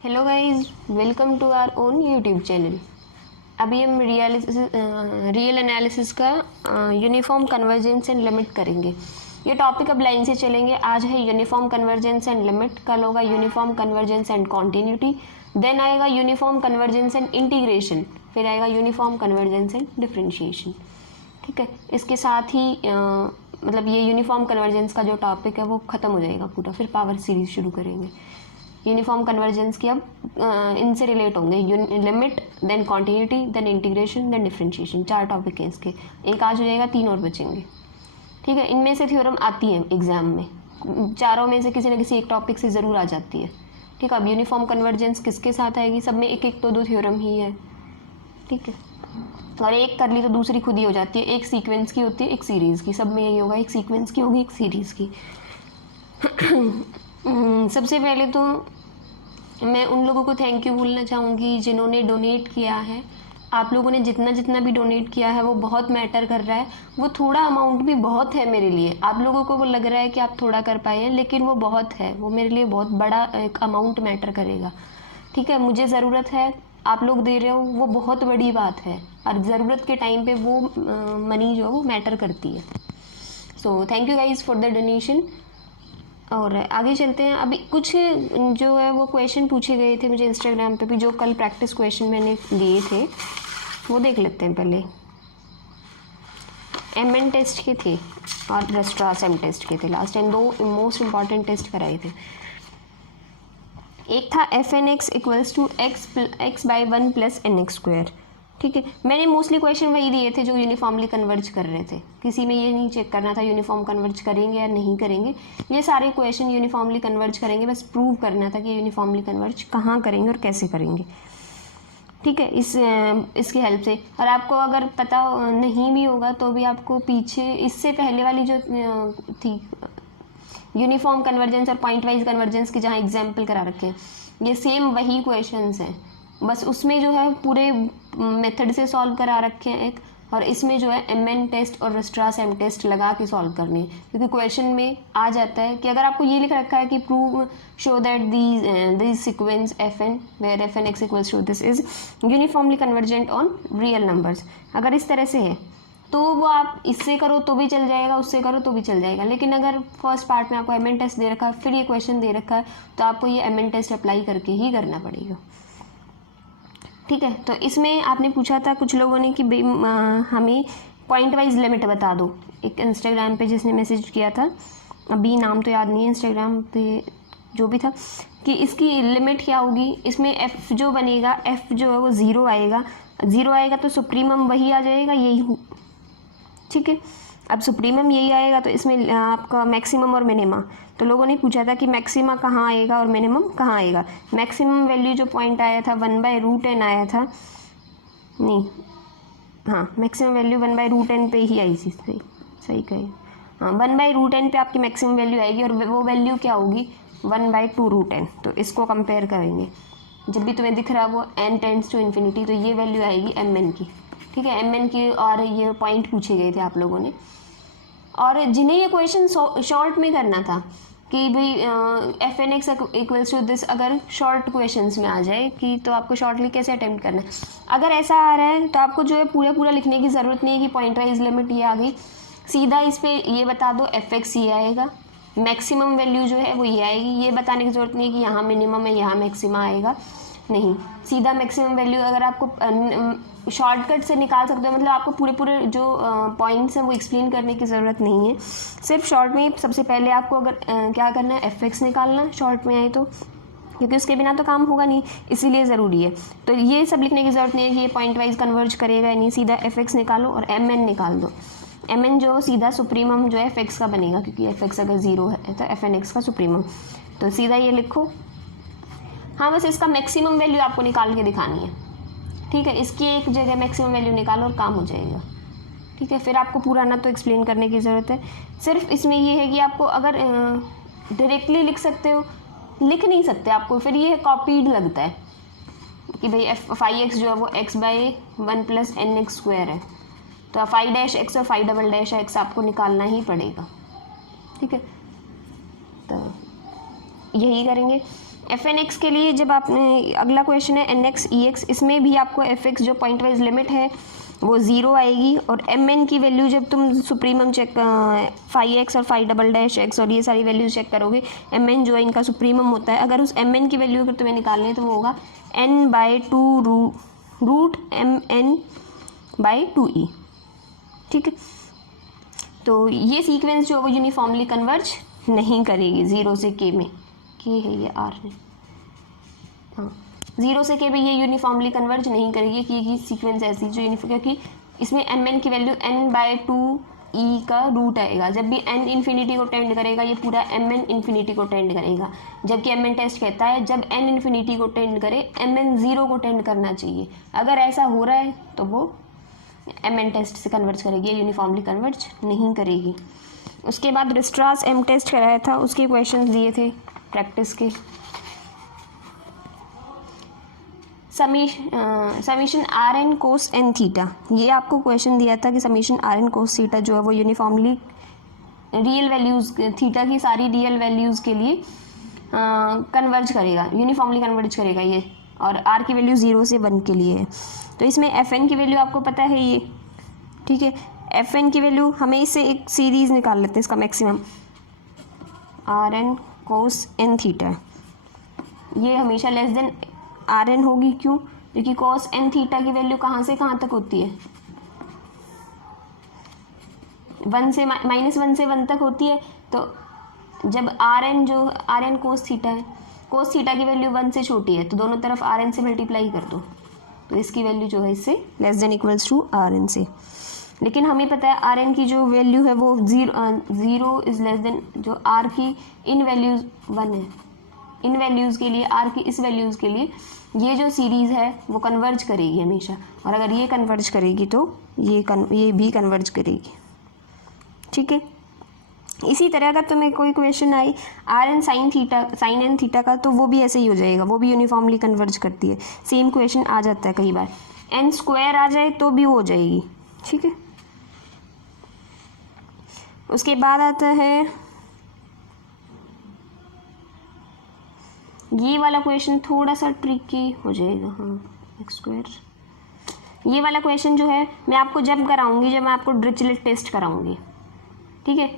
Hello guys, welcome to our own YouTube channel. अभी हम real analysis का uniform convergence and limit करेंगे। ये टॉपिक अब लाइन से चलेंगे। आज है यूनिफॉर्म कन्वर्जेंस एंड लिमिट, कल होगा uniform convergence and continuity, then आएगा यूनिफॉर्म कन्वर्जेंस एंड इंटीग्रेशन, फिर आएगा यूनिफॉर्म कन्वर्जेंस एंड डिफरेंशिएशन। ठीक है, इसके साथ ही मतलब ये यूनिफॉर्म कन्वर्जेंस का जो टॉपिक है वो ख़त्म हो जाएगा पूरा, फिर पावर सीरीज शुरू करेंगे। यूनिफॉर्म कन्वर्जेंस की अब इनसे रिलेट होंगे limit, then continuity, then integration, then differentiation. 4 topic हैं इसके, एक आज हो जाएगा, 3 और बचेंगे। ठीक है, इनमें से थ्योरम आती है एग्जाम में, चारों में से किसी न किसी एक टॉपिक से ज़रूर आ जाती है। ठीक है, अब यूनिफॉर्म कन्वर्जेंस किसके साथ आएगी? सब में एक एक तो 2 थ्योरम ही है। ठीक है, और एक कर ली तो दूसरी खुद ही हो जाती है। एक सीक्वेंस की होती है, एक सीरीज़ की। सब में यही होगा, एक सीक्वेंस की होगी, एक सीरीज़ की। सबसे पहले तो मैं उन लोगों को थैंक यू बोलना चाहूँगी जिन्होंने डोनेट किया है। आप लोगों ने जितना जितना भी डोनेट किया है वो बहुत मैटर कर रहा है। वो थोड़ा अमाउंट भी बहुत है मेरे लिए। आप लोगों को वो लग रहा है कि आप थोड़ा कर पाए हैं, लेकिन वो बहुत है, वो मेरे लिए बहुत बड़ा एक अमाउंट मैटर करेगा। ठीक है, मुझे ज़रूरत है, आप लोग दे रहे हो, वो बहुत बड़ी बात है। और ज़रूरत के टाइम पे वो मनी जो है वो मैटर करती है। So thank you guys for the donation. और आगे चलते हैं। अभी कुछ जो है वो क्वेश्चन पूछे गए थे मुझे इंस्टाग्राम पे भी, जो कल प्रैक्टिस क्वेश्चन मैंने दिए थे, वो देख लेते हैं पहले। एमएन टेस्ट के थे और रस्ट्रास एम टेस्ट के थे। Last time 2 most important test कराए थे। एक था f N x equals to x by 1 plus n x square. ठीक है, मैंने मोस्टली क्वेश्चन वही दिए थे जो यूनिफॉर्मली कन्वर्ज कर रहे थे। किसी में ये नहीं चेक करना था यूनिफॉर्म कन्वर्ज करेंगे या नहीं करेंगे। ये सारे क्वेश्चन यूनिफॉर्मली कन्वर्ज करेंगे, बस प्रूव करना था कि यूनिफॉर्मली कन्वर्ज कहाँ करेंगे और कैसे करेंगे। ठीक है, इसकी हेल्प से। और आपको अगर पता नहीं भी होगा तो भी आपको पीछे इससे पहले वाली जो थी यूनिफॉर्म कन्वर्जेंस और पॉइंट वाइज कन्वर्जेंस की, जहाँ एग्जाम्पल करा रखे हैं, ये सेम वही क्वेश्चंस हैं, बस उसमें जो है पूरे मेथड से सॉल्व करा रखे हैं एक, और इसमें जो है एमएन टेस्ट और रस्ट्रास एम टेस्ट लगा के सॉल्व करनी है। क्योंकि क्वेश्चन में आ जाता है कि अगर आपको ये लिख रखा है कि prove show that this sequence f n where f N x equals to this is uniformly convergent on real numbers, अगर इस तरह से है तो वो आप इससे करो तो भी चल जाएगा, उससे करो तो भी चल जाएगा। लेकिन अगर फर्स्ट पार्ट में आपको एमएन टेस्ट दे रखा है, फिर ये क्वेश्चन दे रखा है, तो आपको ये एमएन टेस्ट अप्लाई करके ही करना पड़ेगा। ठीक है, तो इसमें आपने पूछा था कुछ लोगों ने कि हमें पॉइंट वाइज लिमिट बता दो। एक इंस्टाग्राम पे जिसने मैसेज किया था, अभी नाम तो याद नहीं है इंस्टाग्राम पे जो भी था, कि इसकी लिमिट क्या होगी। इसमें एफ जो बनेगा, एफ जो है वो 0 आएगा। 0 आएगा तो सुप्रीमम वही आ जाएगा, यही। ठीक है, अब सुप्रीमम यही आएगा तो इसमें आपका मैक्सिमम और मिनिमा। तो लोगों ने पूछा था कि मैक्सिमा कहाँ आएगा और मिनिमम कहाँ आएगा। मैक्सिमम वैल्यू जो पॉइंट आया था 1/√n आया था, नहीं, हाँ, मैक्सिमम वैल्यू 1/√n पे ही आई थी। सही कही, हाँ, 1/√n पे आपकी मैक्सिमम वैल्यू आएगी, और वो वैल्यू क्या होगी? 1/2√n। तो इसको कंपेयर करेंगे, जब भी तुम्हें दिख रहा है वो n टेंड्स टू इन्फिनिटी, तो ये वैल्यू आएगी mn की। ठीक है, mn की, और ये पॉइंट पूछे गए थे आप लोगों ने। और जिन्हें ये क्वेश्चन शॉर्ट में करना था कि भाई f N x equals to this, अगर शॉर्ट क्वेश्चंस में आ जाए कि तो आपको शॉर्टली कैसे अटेम्प्ट करना है। अगर ऐसा आ रहा है तो आपको जो है पूरा लिखने की ज़रूरत नहीं है कि पॉइंट वाइज लिमिट ये आ गई। सीधा इस पर ये बता दो एफ एक्स ये आएगा, मैक्सिमम वैल्यू जो है वो ये आएगी। ये बताने की ज़रूरत नहीं है कि यहाँ मिनिमम है, यहाँ मैक्सिमा आएगा, नहीं, सीधा मैक्सिमम वैल्यू। अगर आपको शॉर्टकट से निकाल सकते हो, मतलब आपको पूरे जो पॉइंट्स हैं वो एक्सप्लेन करने की ज़रूरत नहीं है। सिर्फ शॉर्ट में सबसे पहले आपको अगर क्या करना है, एफ एक्स निकालना शॉर्ट में आए तो, क्योंकि उसके बिना तो काम होगा नहीं, इसीलिए ज़रूरी है। तो ये सब लिखने की ज़रूरत नहीं है कि ये पॉइंट वाइज कन्वर्ज करेगा, नहीं, सीधा एफ एक्स निकालो और एम एन निकाल दो। एम एन जो सीधा सुप्रीमम जो है एफ एक्स का बनेगा, क्योंकि एफ एक्स अगर 0 है तो एफ एन एक्स का सुप्रीमम, तो सीधा ये लिखो। हाँ, बस इसका मैक्सिमम वैल्यू आपको निकाल के दिखानी है। ठीक है, इसकी एक जगह मैक्सिमम वैल्यू निकालो और काम हो जाएगा। ठीक है, फिर आपको पूरा ना तो एक्सप्लेन करने की ज़रूरत है। सिर्फ इसमें ये है कि आपको अगर डायरेक्टली लिख सकते हो, लिख नहीं सकते आपको, फिर ये कॉपीड लगता है कि भाई फाई एक्स जो है वो x/1 plus n x square है, तो फाई डैश एक्स और फाई डबल डैश एक्स आपको निकालना ही पड़ेगा। ठीक है, तो यही करेंगे। एफ एन एक्स के लिए जब आपने अगला क्वेश्चन है एन एक्स ई एक्स, इसमें भी आपको एफ एक्स जो पॉइंट वाइज लिमिट है वो 0 आएगी और एम एन की वैल्यू जब तुम सुप्रीमम चेक फाइव एक्स और फाइव डबल डैश एक्स और ये सारी वैल्यूज चेक करोगे, एम एन जो है इनका सुप्रीमम होता है, अगर उस एम एन की वैल्यू अगर तुम्हें निकालनी है तो वो होगा n/2 root M N by 2e। ठीक है, तो ये सीक्वेंस जो वो यूनिफॉर्मली कन्वर्ज नहीं करेगी 0 से k में, के है ये r ने, हाँ 0 से k में ये यूनिफॉर्मली कन्वर्ज नहीं करेगी कि ये सीक्वेंस ऐसी जो क्योंकि इसमें एम एन की वैल्यू n/2e का रूट आएगा। जब भी n इन्फिनिटी को टेंड करेगा ये पूरा एम एन इन्फिनिटी को टेंड करेगा, जबकि एम एन टेस्ट कहता है जब n इन्फिनिटी को टेंड करे एम एन 0 को टेंड करना चाहिए। अगर ऐसा हो रहा है तो वो एम एन टेस्ट से कन्वर्ज करेगी, यूनिफॉर्मली कन्वर्ज नहीं करेगी। उसके बाद रिस्ट्रास एम टेस्ट कराया था, उसके क्वेश्चन दिए थे प्रैक्टिस के। Summation r n cos n theta, ये आपको क्वेश्चन दिया था कि summation r n cos theta जो है वो यूनिफॉर्मली रियल वैल्यूज़ थीटा की सारी रियल वैल्यूज़ के लिए कन्वर्ज करेगा, यूनिफॉर्मली कन्वर्ज करेगा ये, और आर की वैल्यू 0 से 1 के लिए है। तो इसमें एफ एन की वैल्यू आपको पता है ये, ठीक है, एफ एन की वैल्यू हमें इससे एक सीरीज़ निकाल लेते हैं इसका maximum, r n cos n theta, ये हमेशा लेस देन आर एन होगी। क्यों? क्योंकि कॉस एन थीटा की वैल्यू कहाँ से कहाँ तक होती है, 1 से -1 से 1 तक होती है। तो जब आर एन जो आर एन कोस थीटा है, कोस थीटा की वैल्यू 1 से छोटी है, तो दोनों तरफ आर एन से मल्टीप्लाई कर दो, तो इसकी वैल्यू जो है इससे less than equals to r n से। लेकिन हमें पता है आर एन की जो वैल्यू है वो 0 इज़ लेस देन जो आर की इन वैल्यूज़ 1 है, इन वैल्यूज़ के लिए आर की इस वैल्यूज़ के लिए ये जो सीरीज़ है वो कन्वर्ज करेगी हमेशा, और अगर ये कन्वर्ज करेगी तो ये भी कन्वर्ज करेगी। ठीक है, इसी तरह अगर तुम्हें कोई क्वेश्चन आई r n sine n theta का, तो वो भी ऐसे ही हो जाएगा, वो भी यूनिफॉर्मली कन्वर्ज करती है। सेम क्वेश्चन आ जाता है कई बार, एन स्क्वायर आ जाए तो भी वो हो जाएगी। ठीक है, उसके बाद आता है ये वाला क्वेश्चन, थोड़ा सा ट्रिकी हो जाएगा। हाँ एक्स स्क्वायर, ये वाला क्वेश्चन जो है मैं आपको जब कराऊंगी जब मैं आपको डिरिचलेट टेस्ट कराऊंगी। ठीक है,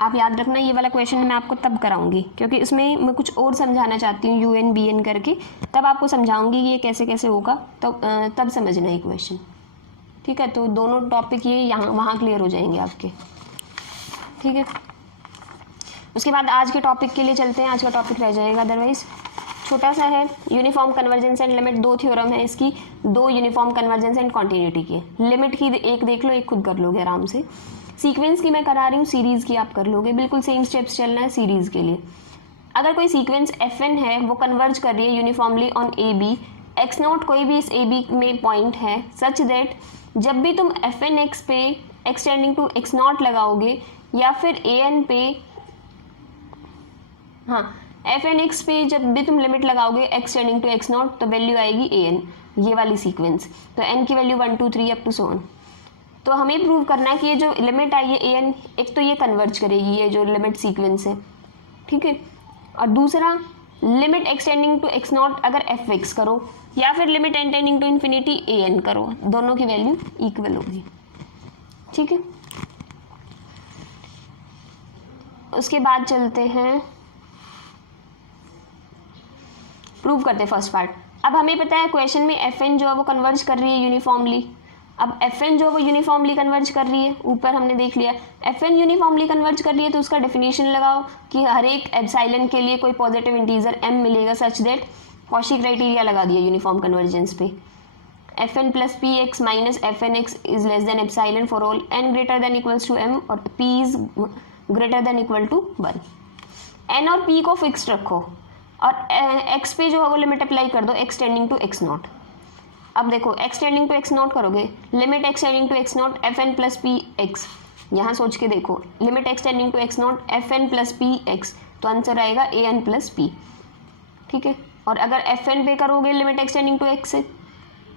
आप याद रखना ये वाला क्वेश्चन मैं आपको तब कराऊंगी, क्योंकि इसमें मैं कुछ और समझाना चाहती हूँ, यू एन बी एन करके, तब आपको समझाऊंगी कि ये कैसे कैसे होगा, तब समझना ये क्वेश्चन। ठीक है, तो दोनों टॉपिक ये यहाँ वहाँ क्लियर हो जाएंगे आपके। ठीक है, उसके बाद आज के टॉपिक के लिए चलते हैं, आज का टॉपिक रह जाएगा अदरवाइज छोटा सा है। Uniform convergence and limit, 2 theorem है इसकी, 2 यूनिफॉर्म कन्वर्जेंस एंड कॉन्टिन्यूटी की। लिमिट की एक देख लो, एक खुद कर लोगे आराम से। सीक्वेंस की मैं करा रही हूँ, सीरीज़ की आप कर लोगे, बिल्कुल सेम स्टेप्स चलना है सीरीज़ के लिए। अगर कोई सीक्वेंस एफ एन है वो कन्वर्ज कर रही है uniformly on a b, x naught कोई भी इस ए बी में पॉइंट है, सच दैट जब भी तुम एफ एन एक्स पे एक्सटेंडिंग टू एक्स नॉट लगाओगे या फिर ए एन पे, हाँ एफ एन एक्स पे जब भी तुम लिमिट लगाओगे एक्सटेंडिंग टू एक्स नॉट तो वैल्यू आएगी ए एन, ये वाली सीक्वेंस। तो एन की value 1 2 3 up to so on. तो हमें प्रूव करना है कि ये जो लिमिट आई है ए एन, एक तो ये कन्वर्ज करेगी ये जो लिमिट सीक्वेंस है, ठीक है, और दूसरा limit extending to x naught अगर एफ एक्स करो या फिर limit tending to infinity a n करो, दोनों की वैल्यू इक्वल होगी। ठीक है, उसके बाद चलते हैं प्रूव करते हैं फर्स्ट पार्ट। अब हमें पता है क्वेश्चन में एफ एन जो है वो कन्वर्ज कर रही है यूनिफॉर्मली। अब एफ एन जो है वो यूनिफॉर्मली कन्वर्ज कर रही है, ऊपर हमने देख लिया एफ एन यूनिफॉर्मली कन्वर्ज कर रही है, तो उसका डेफिनेशन लगाओ कि हर एक एप्सिलॉन के लिए कोई पॉजिटिव इंटीजर एम मिलेगा सच दैट, कॉची क्राइटेरिया लगा दिया यूनिफॉर्म कन्वर्जेंस पे, F N plus P X minus F N X is less than epsilon for all N greater than equals to M और P is greater than equal to 1। N और P को fix रखो और x पे जो है वो limit apply कर दो एक्सटेंडिंग टू एक्स नॉट। अब देखो एक्सटेंडिंग टू एक्स नॉट करोगे, limit extending to x naught f N plus P x, यहाँ सोच के देखो limit extending to x naught f N plus P x, तो आंसर आएगा ए एन प्लस पी। ठीक है, और अगर एफ एन पे करोगे limit extending to x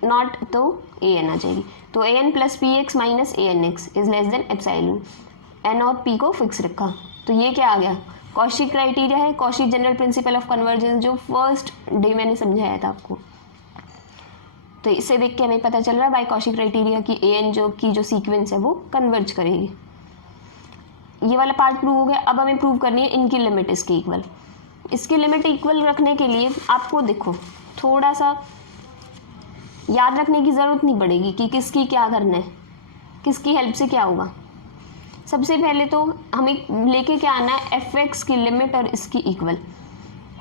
naught तो ए एन आ जाएगी। तो A N plus P X minus A N X is less than epsilon, N और पी को फिक्स रखा, तो ये क्या आ गया कॉशी क्राइटेरिया है, Cauchy general principle of convergence, जो फर्स्ट डे मैंने समझाया था आपको। तो इससे देख के हमें पता चल रहा है बाय कॉशी क्राइटेरिया की an जो सीक्वेंस है वो कन्वर्ज करेगी। ये वाला पार्ट प्रूव हो गया। अब हमें प्रूव करनी है इनकी लिमिट इसके इक्वल। इसकी लिमिट इक्वल रखने के लिए आपको देखो थोड़ा सा याद रखने की ज़रूरत नहीं पड़ेगी कि किसकी क्या करना है, किसकी हेल्प से क्या होगा। सबसे पहले तो हमें लेके क्या आना है, fx की लिमिट और इसकी इक्वल।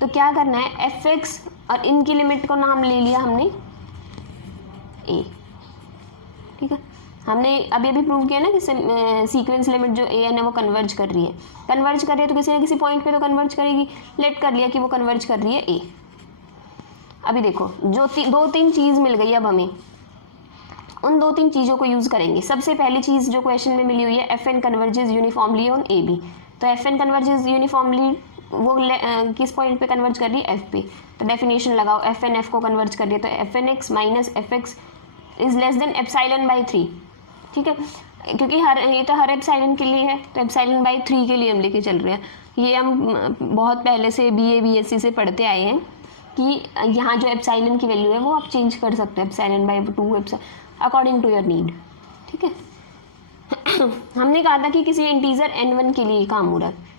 तो क्या करना है, fx और इनकी लिमिट को नाम ले लिया हमने a, ठीक है। हमने अभी प्रूव किया ना कि सीक्वेंस लिमिट जो an है वो कन्वर्ज कर रही है। कन्वर्ज कर रही है तो किसी न किसी पॉइंट पे तो कन्वर्ज करेगी। लेट कर लिया कि वो कन्वर्ज कर रही है a। अभी देखो जो दो तीन चीज़ मिल गई, अब हमें उन दो तीन चीज़ों को यूज़ करेंगे। सबसे पहली चीज़ जो क्वेश्चन में मिली हुई है, fn converges uniformly on ab। तो fn कन्वर्जेज यूनिफॉर्मली वो किस पॉइंट पे कन्वर्ज कर रही है, f पे। तो डेफिनेशन लगाओ, fn f को कन्वर्ज कर रही है तो fnx minus fx is less than epsilon by 3, ठीक है। क्योंकि ये तो हर एप्सिलॉन के लिए है, तो एप्सिलॉन बाई 3 के लिए हम लेके चल रहे हैं। ये हम बहुत पहले से BA BSc से पढ़ते आए हैं कि यहाँ जो एप्सिलॉन की वैल्यू है वो आप चेंज कर सकते हैं, epsilon by 2 according to your need, ठीक है। हमने कहा था कि किसी इंटीजर n1 के लिए काम हो रहा है।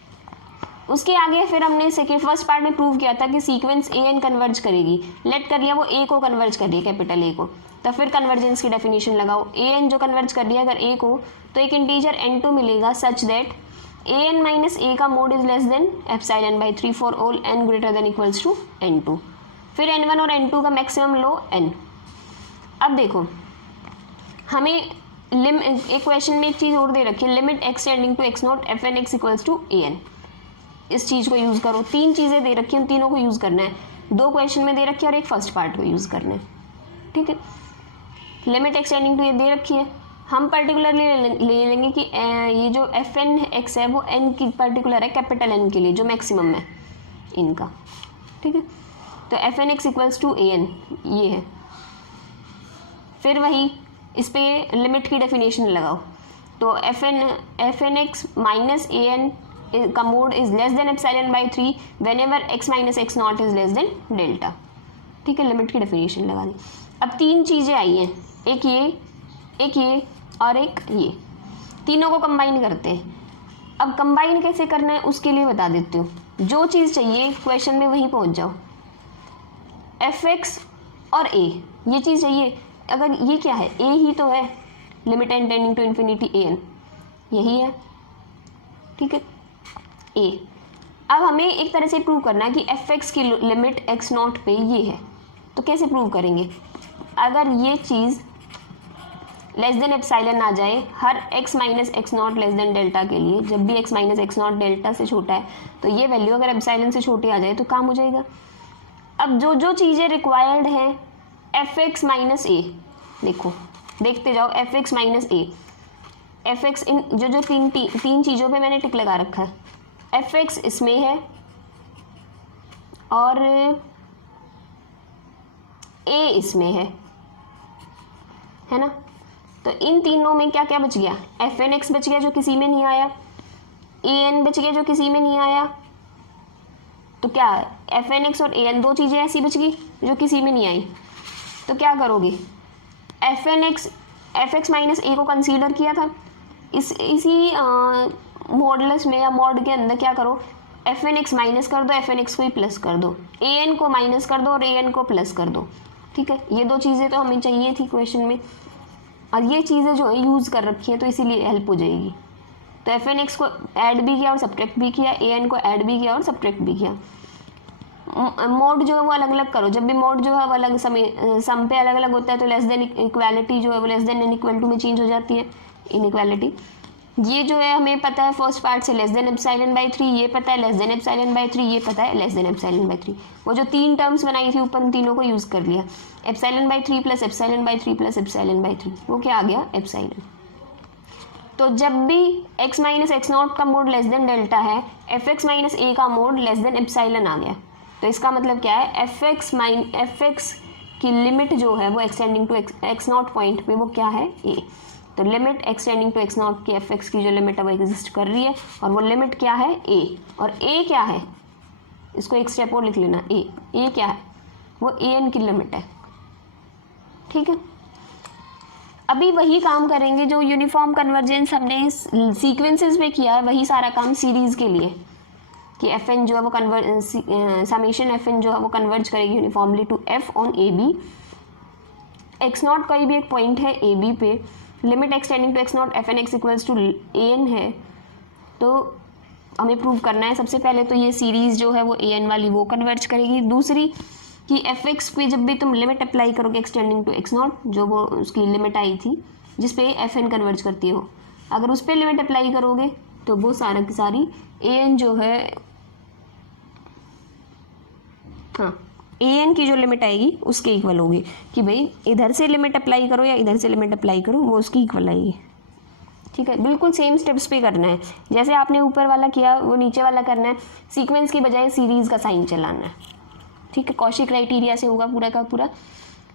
उसके आगे फिर हमने फर्स्ट पार्ट में प्रूव किया था कि सीक्वेंस an कन्वर्ज करेगी। लेट कर लिया वो a को कन्वर्ज कर रही है, कैपिटल A को। तो फिर कन्वर्जेंस की डेफिनेशन लगाओ, an जो कन्वर्ज कर रही है अगर a को, तो एक इंटीजर n2 मिलेगा such that an minus a का mod is less than epsilon by 3 for all n greater than equals to n2। फिर n1 और n2 का मैक्सिमम लो n। अब देखो हमें एक क्वेश्चन में एक चीज़ और दे रखी है, limit x tending to x naught fn x equals to an। इस चीज़ को यूज़ करो। तीन चीज़ें दे रखी हैं, उन तीनों को यूज़ करना है। दो क्वेश्चन में दे रखी है और एक फर्स्ट पार्ट को यूज़ करना है, ठीक है। लिमिट x टेंडिंग टू ये दे रखी है, हम पर्टिकुलरली ले लेंगे कि ये जो fn x है वो n की पर्टिकुलर है, कैपिटल N के लिए जो मैक्सिमम है इनका, ठीक है। तो fn x equals to an ये है। फिर वही इस पे लिमिट की डेफिनेशन लगाओ, तो fn x माइनस an का mod is less than epsilon by 3 when ever x minus x not is less then delta, ठीक है। लिमिट की डेफिनेशन लगा दी। अब तीन चीज़ें आई हैं, एक ये और एक ये, तीनों को कंबाइन करते हैं। अब कंबाइन कैसे करना है उसके लिए बता देती हूँ। जो चीज़ चाहिए क्वेश्चन में वहीं पहुँच जाओ, fx और a ये चीज़ चाहिए। अगर ये क्या है, a ही तो है, limit n tending to infinity an यही है, ठीक है a। अब हमें एक तरह से प्रूव करना है कि fx की लिमिट x नॉट पे ये है। तो कैसे प्रूव करेंगे, अगर ये चीज़ लेस देन एप्सिलॉन आ जाए हर x minus x not less than delta के लिए, जब भी x minus x not delta से छोटा है तो ये वैल्यू अगर एप्सिलॉन से छोटी आ जाए तो काम हो जाएगा। अब जो चीज़ें रिक्वायर्ड हैं, fx माइनस a, देखो देखते जाओ, fx माइनस a, fx इन जो तीन चीज़ों पे मैंने टिक लगा रखा है, fx इसमें है और a इसमें है ना। तो इन तीनों में क्या क्या बच गया, fn x बच गया जो किसी में नहीं आया, an बच गया जो किसी में नहीं आया। तो क्या है, fn x और an दो चीज़ें ऐसी बच गई जो किसी में नहीं आई। तो क्या करोगे, fx माइनस a को कंसीडर किया था, इसी मॉडुलस में या मॉड के अंदर क्या करो, fn x माइनस कर दो, fn x को ही प्लस कर दो, an को माइनस कर दो और an को प्लस कर दो, ठीक है। ये दो चीज़ें तो हमें चाहिए थी क्वेश्चन में, और ये चीज़ें जो है यूज़ कर रखी है तो इसीलिए हेल्प हो जाएगी। तो fn x को ऐड भी किया और सब्ट्रैक्ट भी किया, an को ऐड भी किया और सब्ट्रैक्ट भी किया। मोड जो है वो अलग अलग करो, जब भी मोड जो है वो अलग सम पे अलग अलग होता है तो लेस देन इक्वालिटी जो है वो less than and equal to में चेंज हो जाती है, इनइक्वालिटी। ये जो है हमें पता है फर्स्ट पार्ट से लेस देन एप्सिलॉन बाई 3, ये पता है लेस देन एप्सिलॉन बाई 3, ये पता है लेस देन एप्सिलॉन बाई 3। वो जो तीन टर्म्स बनाई थी ऊपर, उन तीनों को यूज़ कर लिया, epsilon by 3 plus epsilon by 3 plus epsilon by 3, वो क्या आ गया, एप्सिलॉन। तो जब भी x माइनस एक्स नॉट का मोड लेस देन डेल्टा है, fx माइनस a का मोड लेस देन एप्सिलॉन आ गया। तो इसका मतलब क्या है, fx की लिमिट जो है वो extending to x naught point पे वो क्या है, a। तो limit x tending to x naught की एफ एक्स की जो लिमिट है वो एग्जिस्ट कर रही है, और वो लिमिट क्या है ए, और ए क्या है, इसको एक स्टेप और लिख लेना, ए क्या है, वो ए एन की लिमिट है। ठीक है, अभी वही काम करेंगे जो यूनिफॉर्म कन्वर्जेंस हमने सीक्वेंसेस में किया है, वही सारा काम सीरीज के लिए, कि एफ एन जो है वो समेशन एफ एन जो है वो कन्वर्ज करेगी uniformly to f on a b. X naught कोई भी एक पॉइंट है ए बी पे, limit x tending to x naught f N x equals to a n है, तो हमें प्रूव करना है सबसे पहले तो ये सीरीज जो है वो ए एन वाली वो कन्वर्ज करेगी। दूसरी कि एफ एक्स पे जब भी तुम लिमिट अप्लाई करोगे x tending to x naught, जो वो उसकी लिमिट आई थी जिस पे एफ एन कन्वर्ज करती हो, अगर उस पर लिमिट अप्लाई करोगे तो वो सारा की सारी ए एन जो है, हाँ ए एन की जो लिमिट आएगी उसके इक्वल होगी, कि भाई इधर से लिमिट अप्लाई करो या इधर से लिमिट अप्लाई करो वो उसकी इक्वल आएगी। ठीक है, बिल्कुल सेम स्टेप्स पे करना है, जैसे आपने ऊपर वाला किया वो नीचे वाला करना है, सीक्वेंस की बजाय सीरीज का साइन चलाना है। ठीक है, कॉची क्राइटेरिया से होगा पूरा का पूरा।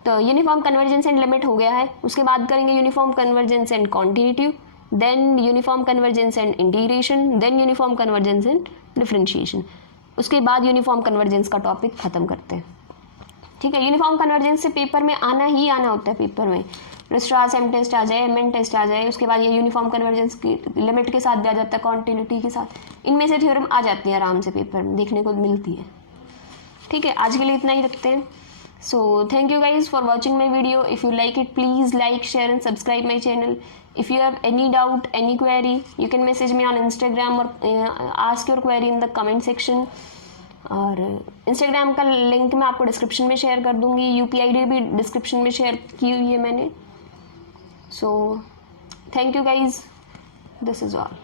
तो यूनिफॉर्म कन्वर्जेंस एंड लिमिट हो गया है, उसके बाद करेंगे uniform convergence and continuity, then uniform convergence and integration, then uniform convergence and differentiation, उसके बाद यूनिफॉर्म कन्वर्जेंस का टॉपिक खत्म करते हैं। ठीक है, यूनिफॉर्म कन्वर्जेंस से पेपर में आना ही आना होता है, पेपर में रिस्ट्रास एम टेस्ट आ जाए, एम एन टेस्ट आ जाए, उसके बाद ये यूनिफॉर्म कन्वर्जेंस की लिमिट के साथ भी आ जाता है, कॉन्टिन्यूटी के साथ, इनमें से थ्योरम आ जाती है आराम से, पेपर में देखने को मिलती है। ठीक है, आज के लिए इतना ही रखते हैं। So thank you guys for watching my video. If you like it please like, share and subscribe my channel. If you have any doubt, any query, you can message me on Instagram or ask your query in the comment section. और Instagram का link मैं आपको description में share कर दूँगी, UPI भी description में share की हुई है मैंने। So thank you guys, this is all.